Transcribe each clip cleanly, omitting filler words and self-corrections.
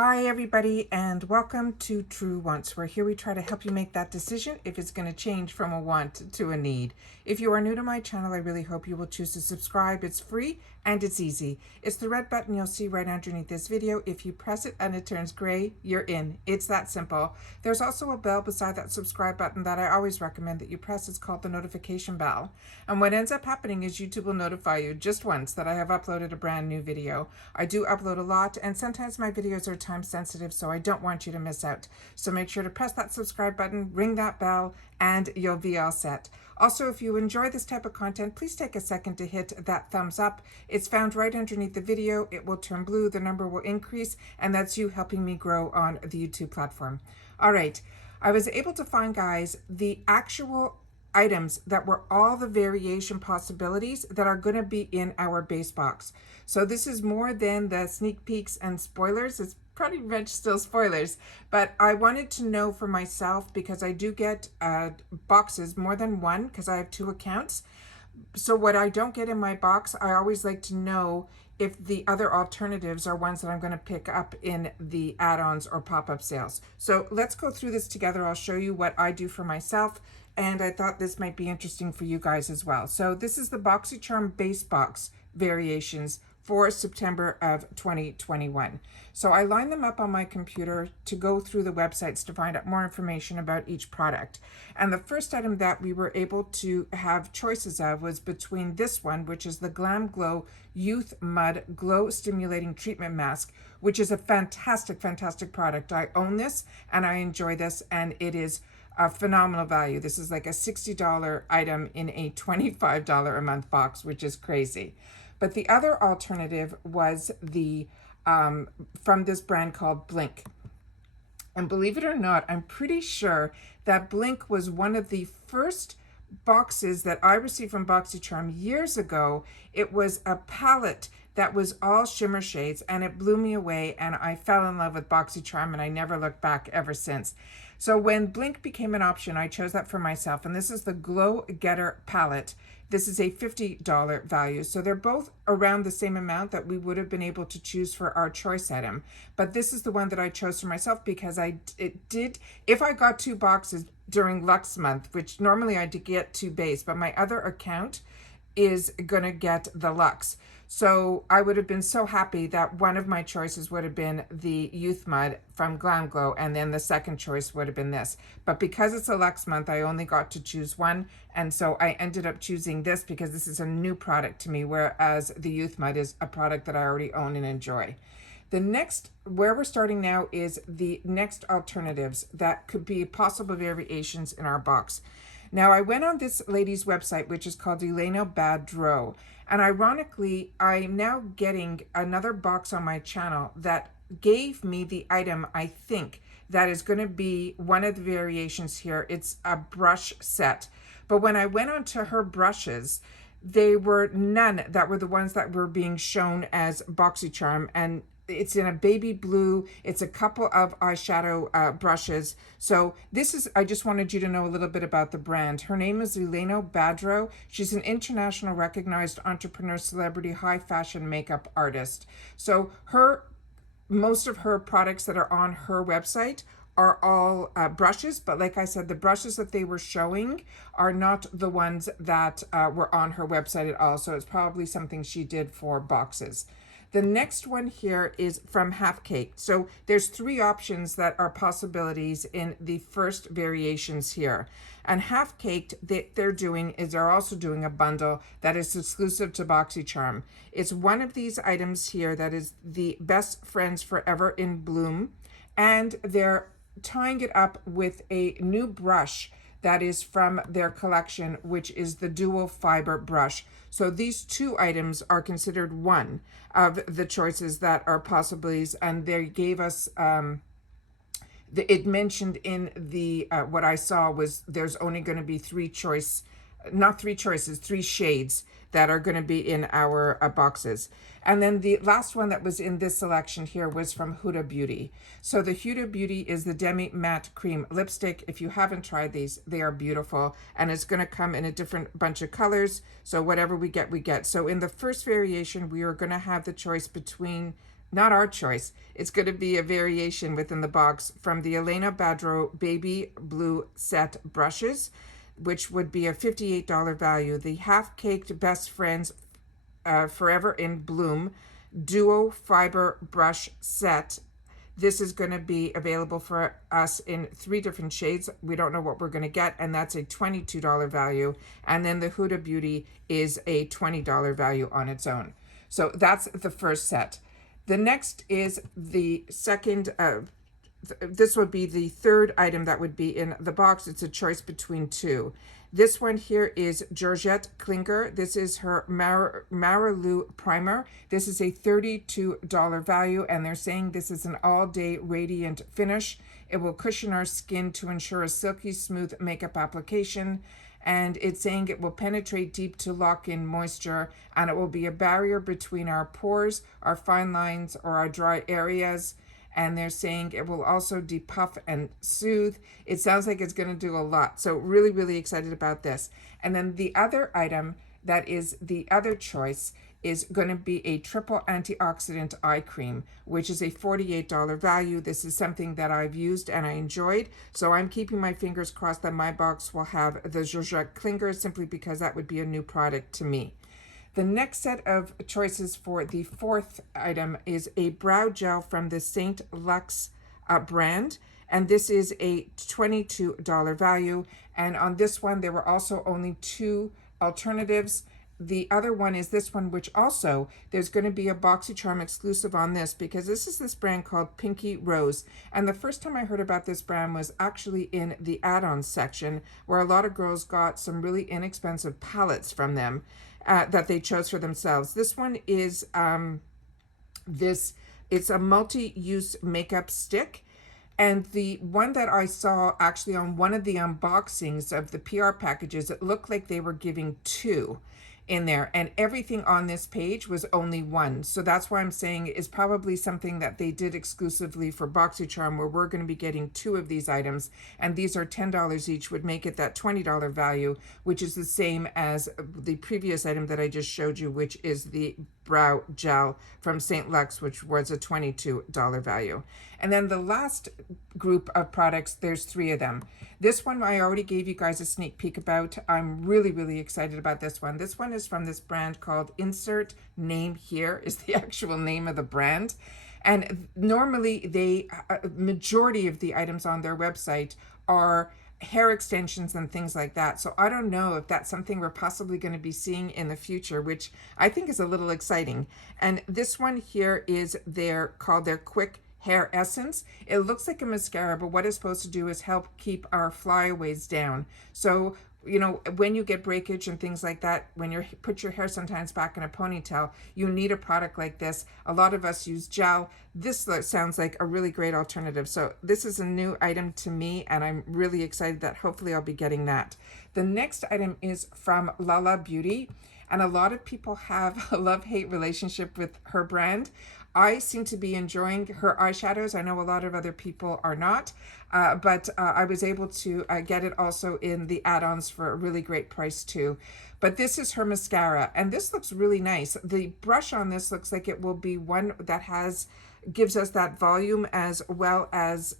Hi everybody, and welcome to True Wants, where here we try to help you make that decision if it's going to change from a want to a need. If you are new to my channel, I really hope you will choose to subscribe. It's free and it's easy. It's the red button you'll see right underneath this video. If you press it and it turns gray, you're in. It's that simple. There's also a bell beside that subscribe button that I always recommend that you press. It's called the notification bell. And what ends up happening is YouTube will notify you just once that I have uploaded a brand new video. I do upload a lot, and sometimes my videos are time sensitive, so I don't want you to miss out. So make sure to press that subscribe button, ring that bell, and you'll be all set. Also, if you enjoy this type of content, please take a second to hit that thumbs up. It's found right underneath the video. It will turn blue, the number will increase, and that's you helping me grow on the YouTube platform. All right, I was able to find, guys, the actual items that were all the variation possibilities that are going to be in our base box. So this is more than the sneak peeks and spoilers. It's pretty much still spoilers, but I wanted to know for myself, because I do get boxes, more than one, because I have 2 accounts. So what I don't get in my box, I always like to know if the other alternatives are ones that I'm going to pick up in the add-ons or pop-up sales. So let's go through this together. I'll show you what I do for myself, and I thought this might be interesting for you guys as well. So this is the Boxycharm base box variations for September of 2021. So I lined them up on my computer to go through the websites to find out more information about each product. And the first item that we were able to have choices of was between this one, which is the Glam Glow Youth Mud Glow Stimulating Treatment Mask, which is a fantastic, fantastic product. I own this and I enjoy this, and it is a phenomenal value. This is like a $60 item in a $25 a month box, which is crazy. But the other alternative was the from this brand called Blink. And believe it or not, I'm pretty sure that Blink was one of the first boxes that I received from Boxycharm years ago. It was a palette that was all shimmer shades, and it blew me away, and I fell in love with Boxycharm, and I never looked back ever since. So when Blink became an option, I chose that for myself, and this is the Glow Getter palette. This is a $50 value, so they're both around the same amount that we would have been able to choose for our choice item. But this is the one that I chose for myself because if I got 2 boxes during Lux month, which normally I did get 2 base, but my other account is gonna get the Lux. So I would have been so happy that one of my choices would have been the Youth Mud from Glam Glow, and then the second choice would have been this. But because it's a Lux month, I only got to choose one, and so I ended up choosing this because this is a new product to me, whereas the Youth Mud is a product that I already own and enjoy. The next, where we're starting now, is the next alternatives that could be possible variations in our box. Now, I went on this lady's website, which is called Elena Badreau, and ironically, I'm now getting another box on my channel that gave me the item, I think, that is going to be one of the variations here. It's a brush set. But when I went on to her brushes, they were none that were the ones that were being shown as Boxycharm, and it's in a baby blue. It's a couple of eyeshadow brushes. So this is, I just wanted you to know a little bit about the brand. Her name is Elena Badreau. She's an international recognized entrepreneur, celebrity, high fashion makeup artist. So most of her products that are on her website are all brushes, but like I said, the brushes that they were showing are not the ones that were on her website at all. So it's probably something she did for boxes. The next one here is from Half Caked. So there's 3 options that are possibilities in the first variations here. And Half Caked, they're also doing a bundle that is exclusive to Boxycharm. It's one of these items here that is the Best Friends Forever in Bloom. And they're tying it up with a new brush that is from their collection, which is the dual fiber brush. So these 2 items are considered one of the choices that are possibilities, and they gave us it mentioned in the what I saw was there's only going to be 3 shades that are going to be in our boxes. And then the last one that was in this selection here was from Huda Beauty. So the Huda Beauty is the Demi Matte Cream Lipstick. If you haven't tried these, they are beautiful. And it's going to come in a different bunch of colors. So whatever we get, we get. So in the first variation, we are going to have the choice between not our choice. It's going to be a variation within the box from the Elena Badro Baby Blue Set brushes, which would be a $58 value. The Half-Caked Best Friends Forever in Bloom Duo Fiber Brush Set. This is going to be available for us in 3 different shades. We don't know what we're going to get, and that's a $22 value. And then the Huda Beauty is a $20 value on its own. So that's the first set. The next is the second, this would be the third item that would be in the box. It's a choice between two. This one here is Georgette Klinger. This is her Marilu Primer. This is a $32 value, and they're saying this is an all-day radiant finish. It will cushion our skin to ensure a silky smooth makeup application. And it's saying it will penetrate deep to lock in moisture, and it will be a barrier between our pores, our fine lines, or our dry areas. And they're saying it will also depuff and soothe. It sounds like it's going to do a lot. So really, really excited about this. And then the other item that is the other choice is going to be a triple antioxidant eye cream, which is a $48 value. This is something that I've used and I enjoyed. So I'm keeping my fingers crossed that my box will have the Georgette Klinger, simply because that would be a new product to me. The next set of choices for the fourth item is a brow gel from the St. Lux brand. And this is a $22 value. And on this one, there were also only 2 alternatives. The other one is this one, which also, there's going to be a Boxycharm exclusive on this, because this is this brand called Pinky Rose. And the first time I heard about this brand was actually in the add-ons section, where a lot of girls got some really inexpensive palettes from them that they chose for themselves. This one is it's a multi-use makeup stick. And the one that I saw actually on one of the unboxings of the PR packages, it looked like they were giving 2 in there, and everything on this page was only 1. So that's why I'm saying it's probably something that they did exclusively for Boxycharm, where we're going to be getting 2 of these items, and these are $10 each, would make it that $20 value, which is the same as the previous item that I just showed you, which is the brow gel from St. Lux, which was a $22 value. And then the last group of products, there's 3 of them. This one I already gave you guys a sneak peek about. I'm really, really excited about this one. This one is from this brand called Insert Name Here is the actual name of the brand. And normally they, majority of the items on their website are hair extensions and things like that. So I don't know if that's something we're possibly going to be seeing in the future, which I think is a little exciting. And this one here is called their Quick Hair Essence. It looks like a mascara, but what it's supposed to do is help keep our flyaways down. So, you know, when you get breakage and things like that, when you put your hair sometimes back in a ponytail, you need a product like this. A lot of us use gel. This sounds like a really great alternative. So this is a new item to me, and I'm really excited that hopefully I'll be getting that. The next item is from Lala Beauty, and a lot of people have a love-hate relationship with her brand. I seem to be enjoying her eyeshadows. I know a lot of other people are not, but I was able to get it also in the add-ons for a really great price too. But this is her mascara, and this looks really nice. The brush on this looks like it will be one that gives us that volume, as well as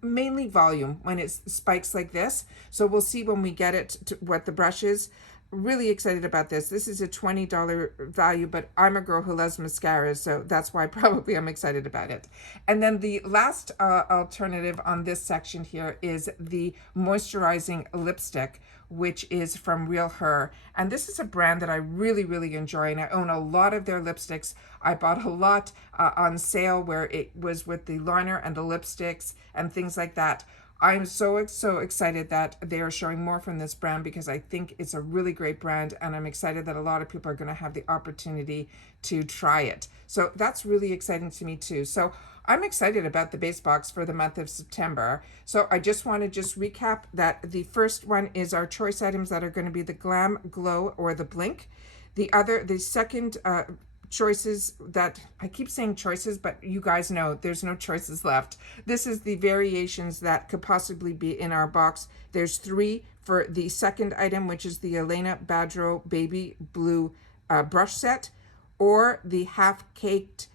mainly volume when it spikes like this. So we'll see when we get it to what the brush is. Really excited about this. This is a $20 value, but I'm a girl who loves mascaras, so that's why probably I'm excited about it. And then the last alternative on this section here is the moisturizing lipstick, which is from Real Her. And this is a brand that I really, really enjoy, and I own a lot of their lipsticks. I bought a lot on sale where it was with the liner and the lipsticks and things like that. I'm so excited that they are showing more from this brand, because I think it's a really great brand, and I'm excited that a lot of people are going to have the opportunity to try it. So that's really exciting to me too. So I'm excited about the base box for the month of September. So I just want to recap that the first one is our choice items that are going to be the Glam Glow or the Blink. The second choices that I keep saying choices, but you guys know there's no choices left. This is the variations that could possibly be in our box. There's 3 for the second item, which is the Elena Badro Baby Blue brush set, or the Half-Caked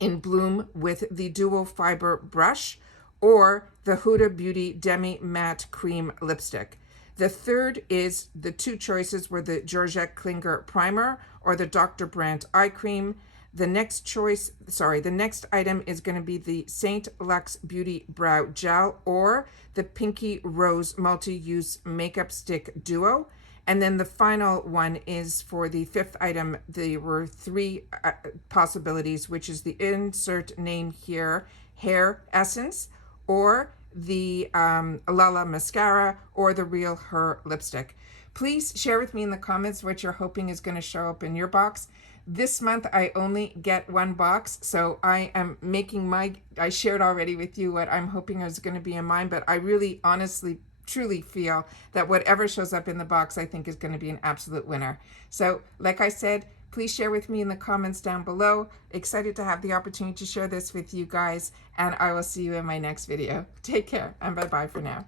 in Bloom with the Dual Fiber Brush, or the Huda Beauty Demi Matte Cream Lipstick. The third is, the two choices were the Georgette Klinger Primer or the Dr. Brandt Eye Cream. The next item is going to be the Saint Luxe Beauty Brow Gel or the Pinky Rose Multi-Use Makeup Stick Duo. And then the final one is for the fifth item. There were three possibilities, which is the insert name here, Hair Essence, or the Lala Mascara, or the Real Her Lipstick. Please share with me in the comments what you're hoping is going to show up in your box. This month I only get one box, so I am making I shared already with you what I'm hoping is going to be in mine, but I really honestly truly feel that whatever shows up in the box I think is going to be an absolute winner. So like I said, please share with me in the comments down below. Excited to have the opportunity to share this with you guys, and I will see you in my next video. Take care and bye-bye for now.